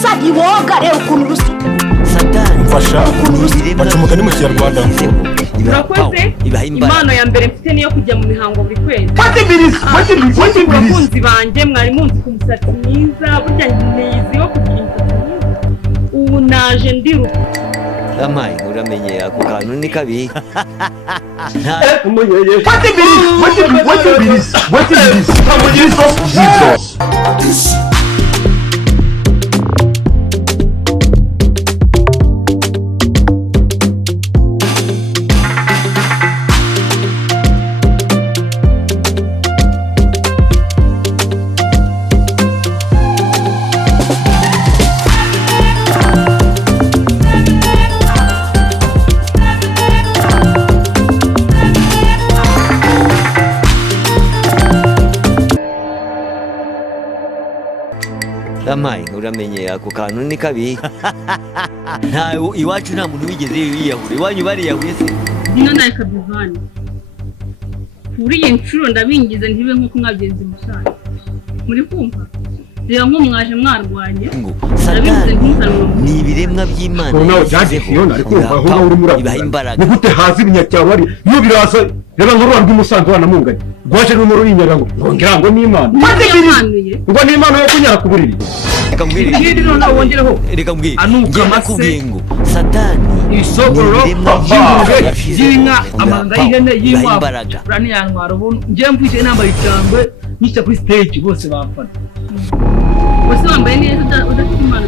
ubusa iwoga rero ukuntu rusu satani fasha bacumuka ni mu Kinyarwanda urakoze impano ya mbere mfite niyo kujya mu mihango buri kwezi abakunzi banjye mwari munsi ku musatsi mwiza burya nizi yo kugira imisatsi myiza ubu naje ndiruka amaye uramenye ako kantu ni kabi amaye uramenye ako kantu ni kabi nta iwacu nta muntu wigeze yiyahura iwanyu bariyahuye se dino naye kabivani kuri iyi nshuro ndabingize ntibe nk'uko mwabigenze musanze muri kumva reba nko mwaje mwarwanye satani ni ibiremwa by'Imana ibaha imbaraga ni gute hazi ibinyacyaro ari iyo birasa reba nk'uruwa rw'umusanzu wanamunganye rwaje n'umuro y'inyara ngo ngira ngo ni Imana ngo ni Imana yo kunyara ku buriri reka mbwire ngenda kubwiye ngo satani isogoro y'ingurube y'inka amanda y'ihene y'inkwavu urani yantwara ubu ngiye mvise inamba y'icambwe nyishya kuri stage bose bafana bose bambaye neza udafite impano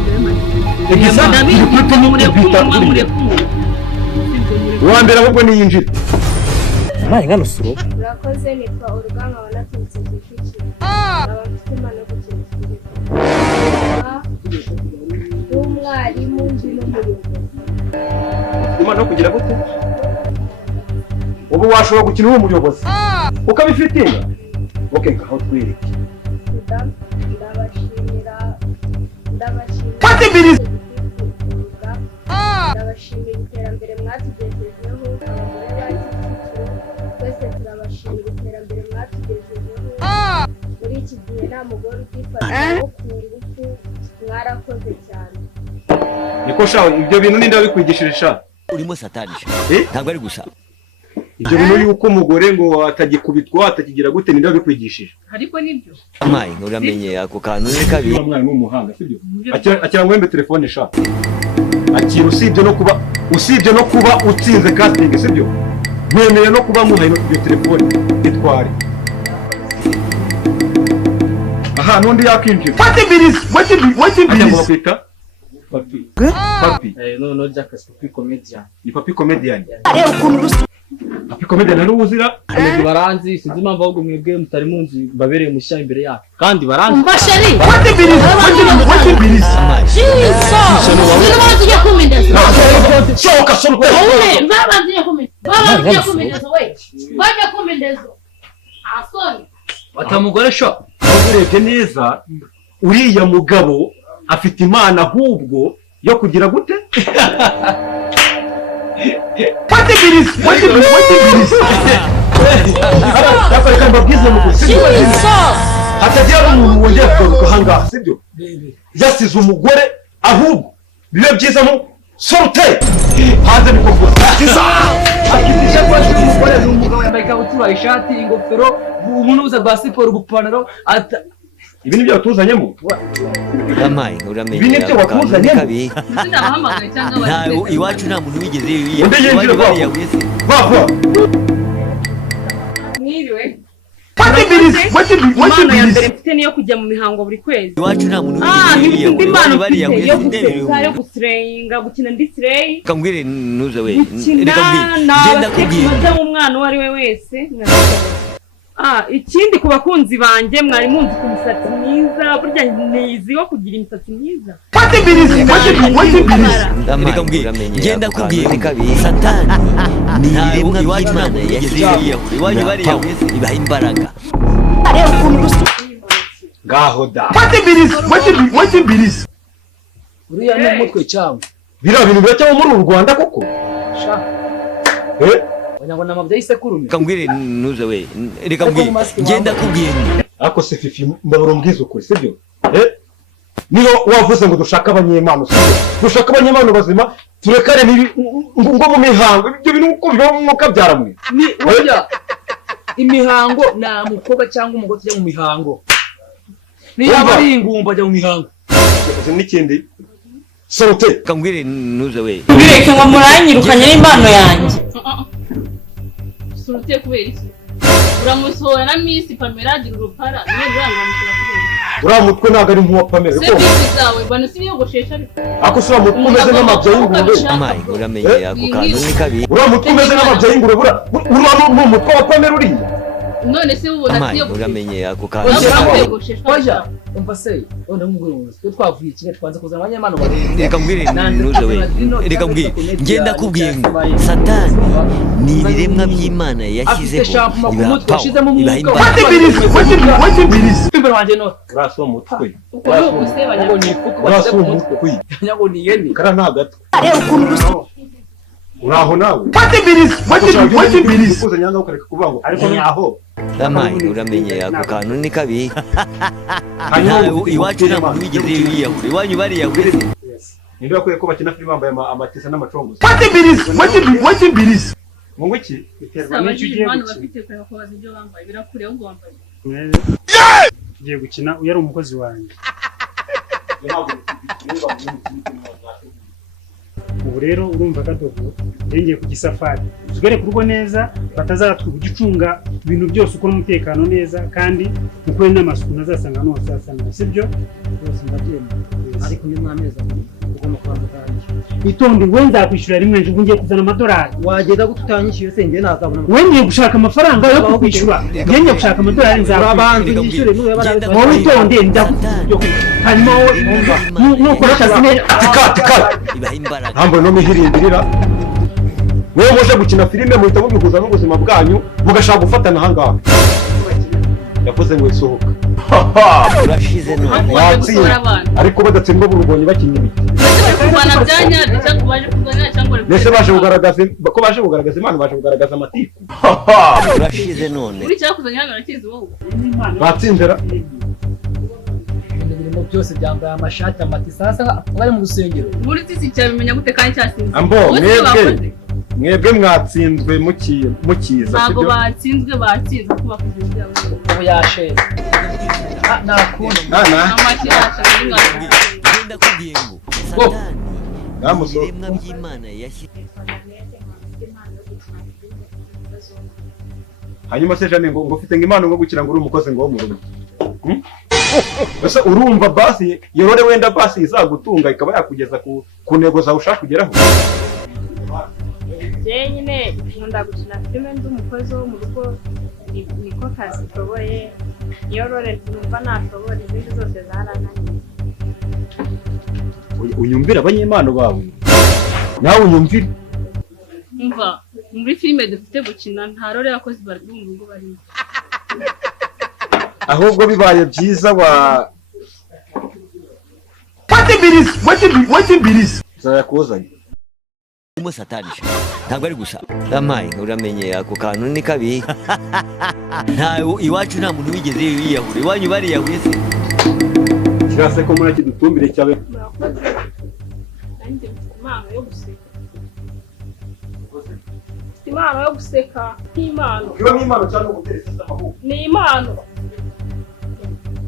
uwa mbere ahubwo niyinjira amaye ngano suro urakoze nitwa uruganga wanaturutse Kicukiro aba mfite impano yo gukina umwarimu ndi n'umuyobozi impano yo kugira gute ubu washobora gukina uwo muyobozi ukabifite inga okay aho twirike ndabashimira iterambere mwatugejejeho abagore ba Kicukiro twese turabashimira iterambere mwatugejejeho muri iki gihe nta mugore utifata ku ngufu mwarakoze cyane niko shaho ibyo bintu ninde wabikwigishije sha urimo satani ntabwo ari gusa ibyo bintu yuko umugore ngo atagikubitwa atakigira gute ninde wabikwigishije ariko nibyo amaye uramenye ako kantu ni kabi umwana n'umuhanga sibyo akira ngwembe telefone sha akira usibye no kuba utsinze casting sibyo mwemeye no kuba muhaye iyo telefone itware aha nundi yakinjira ajya kwita papi no Jacques papi comedian ni papi comedian rero ukuntu rusu papi comedian ari uzira baranzi sinzi impamvu ahubwo mwebwe mutari munzi babereye mushya imbere yako kandi baranzi mbashari batamugore sho urebye neza uriya mugabo afite imana ahubwo yo kugira gute hatagira umuntu wongera kugaruka ahangaha sibyo yasize umugore ahubwo bibe byiza mu sorute hanze niko gusa akizije ko umugore n'umugabo yambaye ikabutura ishati ingofero umuntu uza gwa siporo gupantaro ibi nibyo watuzanyemo amaye uramenye ibi nibyo watuzanyemo ndabahamagaye cyangwa iwacu nta muntu wigeze yiyahura bava mwiriwe impano ya mbere mfite niyo kujya mu mihango buri kwezi iwacu nta muntu wigeze impano bariyahuye yo gusireyinga gukina ndi sireyi kambwire nuze we genda kubwira umwana uwo ari we wese ikindi ku bakunzi banjye mwari munsi ku musatsi mwiza burya nizi yo kugira imisatsi myiza genda kubwira satani ni ibiremwa by'Imana yasiriye iwanyu bariyahuye ibaha imbaraga rero ukuntu rusu ngaho da uriya ni umutwe cyangwa biriya bintu biracyamo muri uru Rwanda koko abanyarwanda mabya y'isekurume kambwire nuze we reka mbwire ngenda kubwira ako se fifi mbabura mbwiza ukuri sibyo niyo wavuze ngo dushaka abanyempano dushaka abanyempano bazima turekane nibi ngo mu mihango ibyo bintu uko biba mu kabyaramwe ni oya imihango na mukobwa cyangwa umugore tujya mu mihango niyo ari ingumba ajya mu mihango n'ikindi sote kambwire nuze we bireke ngo muranyirukanye n'impano yanjye surute kubera iki uramusohora na Miss Pamela agira urupara niyo urangamukira kubera uramutwe ntago ari nk'uwa Pamela se bisi zawe bano si yogoshesha ariko ako sura mutwe umeze nk'amabya y'ingurube amayi uramenye ako kantu ni kabi uramutwe umeze nk'amabya y'ingurube ura mu mutwe wa Pamela uriya none se ubona si yogoshesha uramenye ako kantu oya umva se wenda nk'ubwo twe twavuye ikigo twanze kuzana abanyempano barebe reka mbwire nuze we reka mbwire ngenda kubwira ngo satani ni ibiremwa by'Imana yashyizeho imbere wanjye no uraso mutwe uko ni ugusebanya ngo ni ifuku uraso mutwe ngo ni yeni kara nta gato areba ukuntu rusa uraho nawe kuza nyanga ukareka kuvuga ngo ariko nyaho amayi uramenye ako kantu ni kabi iwacu nta muntu wigeze yiyahura iwanyu bariyahura ninde wakwiye ko bakina filime bambaye amatisa n'amacongo mungu iki biterwa n'icyo ugiye gukina ugiye gukina uyari umukozi wanjye ubu rero urumva gadogo ngiye ku gisafari tugere ku rugo neza batazatwibuka ucunga ibintu byose ukora umutekano neza kandi ukore n'amasuku ntazasanga hose hasana sibyo rwose ndabyemera ariko ni mwameza ugomba kwa muganga itonde we nzakwishyura rimwe nje ngiye kuzana amadolari wagenda gutanyishyuye se ngiye nazabona we ngiye gushaka amafaranga yo kukwishyura ngiye gushaka amadolari urabanza yishyure wowe itonde ndakwishyura hanyuma wowe nukora akazi neza tika ibaha imbaraga ntambo no mihirimbirira wewe muje gukina filime muhita mubihuza n'ubuzima bwanyu mugashaka gufatana ahangaha yavuze ngo isohoka urashize none watsinze ariko badatsindwa burubonye bakinnye ibiti mbese baje kugaragaza ko baje kugaragaza Imana baje kugaragaza amatiku urashize none batsinzera ibintu byose byambaye amashati amatisa hasa bari mu rusengero muri tisi cyabimenya gute kandi cyasinze ambo mwebwe mwatsinzwe mukiza ntago batsinzwe kuko bakoze ibyabo ubu yasheze nakunda ngenda kubwiye ngo satani ibiremwa by'Imana yashyize hanyuma se Jane ngo ufite impano ngo gukira ngo uri umukozi ngo wo mu rugo ese urumva basi yorore wenda basi izagutunga ikaba yakugeza ku ntego zawe ushaka kugeraho nyine nkunda gukina filime ndi umukozi wo mu rugo niko kazi nshoboye yorore numva nashobora izindi zose zarananiye unyumvira abanyempano bawe nawe unyumvire umva muri filime dufite gukina nta rore yakoze bari mu rugo barimo ahubwo bibaye byiza zayakuzanye urimo satani ntabwo ari gusa amayi uramenye ako kantu ni kabi iwacu nta muntu wigeze yiyahura iwanyu bariyahuye se kirase ko muri kidutumbire cyabe nanjye mfite impano yo guseka impano yo guseka nk'impano iyo ni impano cyangwa guteresa amahoro ni impano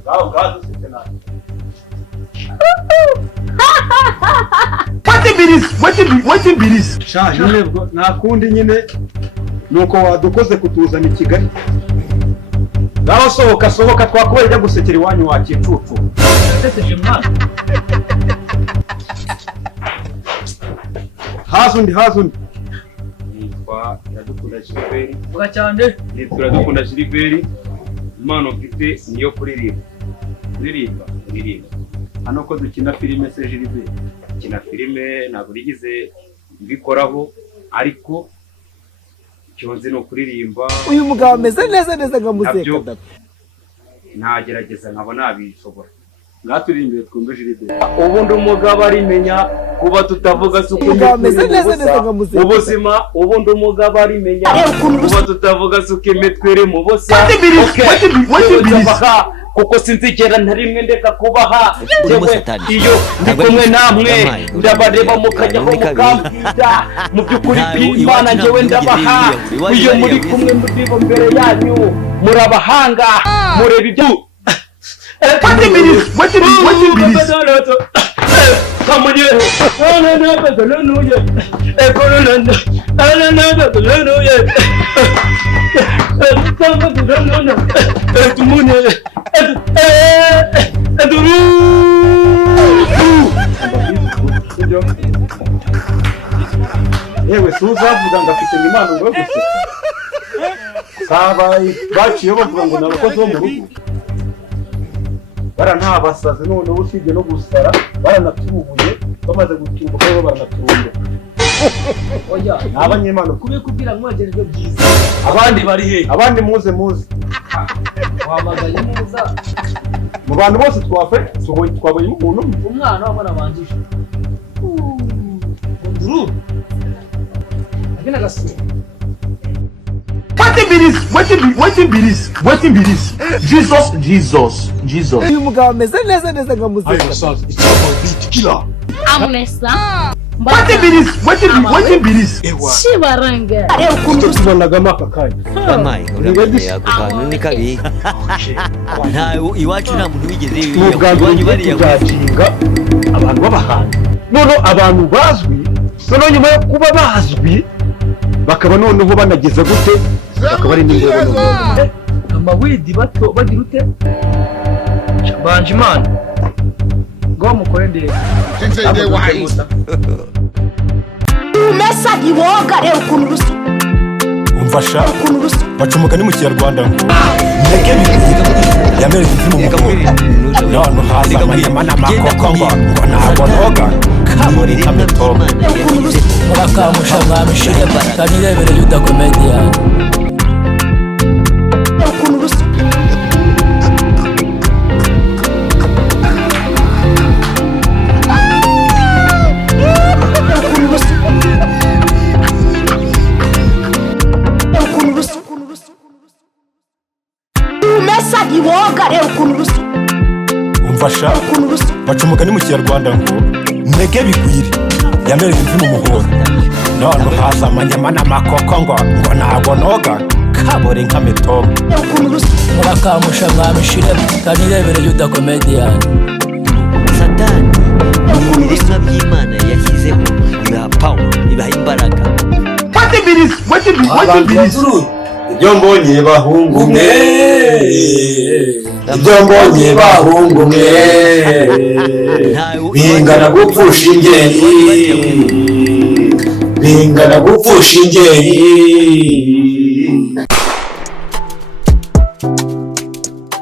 ngaho duseke nawe What ibirisi sha nyine bwo nakundi nyine nuko wadukoze kutuzana i Kigali ngaho sohoka twakubaye ijya gusekera iwanyu wakicucu hazundi nitwa Iradukunda Gilbert vuga cyane nitwa Iradukunda Gilbert impano mfite niyo kuririmba hano ko dukina filime se Gilbert dukina filime ntabwo rigize mbikoraho ariko cyonze no kuririmba uyu mugabo ameze neza nka muzeka nagerageza nkaba nabishobora ngaturirimbe twumve Gilbert ubundi umugabo arimenya kuba tutavuga suko ameze neza nka muzeka ubuzima ubundi umugabo arimenya kuba tutavuga suko imitwe iri mu busa kuko sinzigera na rimwe ndeka kubaha Urimo yewe satani. iyo ndi kumwe namwe ndabareba mukajyaho mukambwira mu by'ukuri kw'Imana njyewe ndabaha iyo muri kumwe ndibo mbere yanyu murabahanga mureba ibyo yewe suzavuga ngo afite impano ngo guseka sabaye baciye bavuga ngo nabakozi bo mu rugo barantabasaze none usibye no gusara baranatubuye bamaze gutumbuka bo baranaturumba oya abanyempano kubikubwira mwogerejwe byiza abandi bari he abandi muze wamagaye neza mu bantu bose twabaye umuntu umwana wabona banjije nduru agena gasura Wetin be this? Jesus. Uyu mugabo ameze neza nka museka. Amnesa. Wetin be this? Shibaranga. ukuntu tubonagamo aka kanya Amaye uramenye ako kantu ni kabi. Ntawe iwacu nta muntu wigeze iwanyu bariya kujatinga abantu b'abahanga none abantu bazwi none nyuma yo kuba bazwi bakaba noneho banageze gute bakaba ari n'ingoro amawidi bato bagira ute banje imana ngo mukore ndege umesa giboga rero ukuntu rusa Umfasha bacumuka ni mu Kinyarwanda ngo ndege bibiri yamere ivumu mu none haza amanyamana makoko ngo ntabwo noga kamuri kametoma murakamusha mwamishire kanirebere Yuda comedian ukuntu rusa umesa giboga rero ukuntu rusa Umfasha bacumuka ni mu Kinyarwanda ngo ndege bigwire yamere ivumu muhoro none haza amanyamana makoko ngo ntabwo noga kamuri kametoma murakamusha mwamishire kanirebere Yuda comedian Satani ni ibiremwa by'Imana yashyizeho ibaha power ibaha imbaraga. Ibyo mbonye bahungu mwe ibyo mbonye bahungu mwe bingana gupfusha ingeri bingana gupfusha ingeri